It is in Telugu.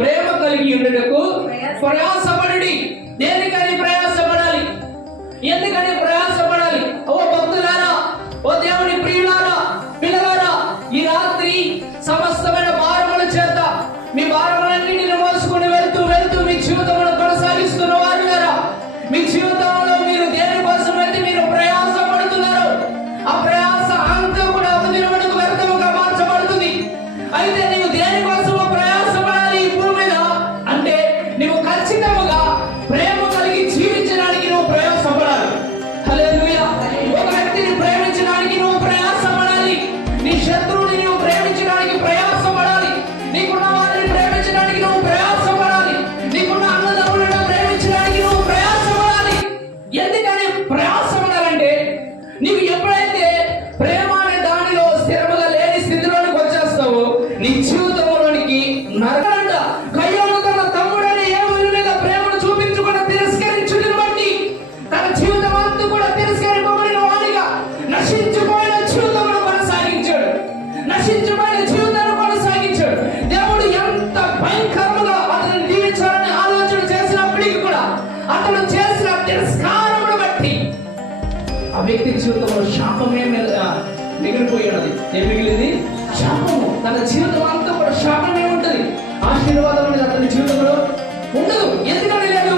ప్రేమ కలిగి ఉండుటకు ప్రయాసపడుడి. దేనికని ప్రయాసపడాలి? ఎందుకని ప్రయాసపడాలి? ఓ భక్తులారా, ఓ దేవుని ప్రియులారా, పిల్లలారా, ఈ రాత్రి సమస్తమైన భారముల చేత మీ భారములన్నింటిని మోసుకొని వెళ్తూ వెళ్తూ మీ జీవితంలో కొనసాగిస్తున్న వారులారా, మీ జీవితంలో మీరు దేని కోసం అయితే మీరు ప్రయాస పడుతున్నారు, ఆ ప్రయాస అంతా కూడా ఒక దినమునకు వ్యర్థముగా మార్చబడుతుంది. అయితే నీవు దేని కోసమో ప్రయాస పడాలి ఈ భూమి మీద అంటే నీవు ఖచ్చితంగా ప్రేమ కలిగి జీవించడానికి నువ్వు ప్రయాస పడాలి. హల్లెలూయా. ఒక వ్యక్తిని ప్రేమించడానికి నువ్వు ప్రయాస పడాలి. నీ శత్రువుని నువ్వు ప్రేమించడానికి ప్రయాస పడాలి. నీకున్న వారిని ప్రేమించడానికి నువ్వు ప్రయాస పడాలి. నీకున్న అన్నదమ్ములను ప్రేమించడానికి నువ్వు ప్రయాస పడాలి. ఎందుకని ప్రయాస పడాలంటే నీవు ఎప్పుడైతే ప్రేమ అనే దానిలో స్థిరముగా లేని స్థితిలోనికి వచ్చేస్తావో నీ జీవితంలోనికి నరకంట. కయ్యోను తన తమ్ముడని ఏమని మీద ప్రేమను చూపించుకుని తిరస్కరించుటను బట్టి తన జీవితం అంతా కూడా తిరస్కరింపబడిన వాడిగా నశించిపోయిన జీవితమును కొనసాగించాడు. నశించిపోయిన జీవితాన్ని కొనసాగించాడు. దేవుడు ఎంత భయంకరముగా అతను దీవించాలని ఆలోచన చేసినప్పటికీ కూడా అతను చేసిన తిరస్కారమును బట్టి ఆ వ్యక్తి జీవితంలో శాపమే మిగిలిపోయినది. ఏం మిగిలింది? శాపము. తన జీవితం అంతా కూడా శాపమే ఉంటుంది. ఆశీర్వాదం అనేది అతని జీవితంలో ఉండదు. ఎందుకని లేదు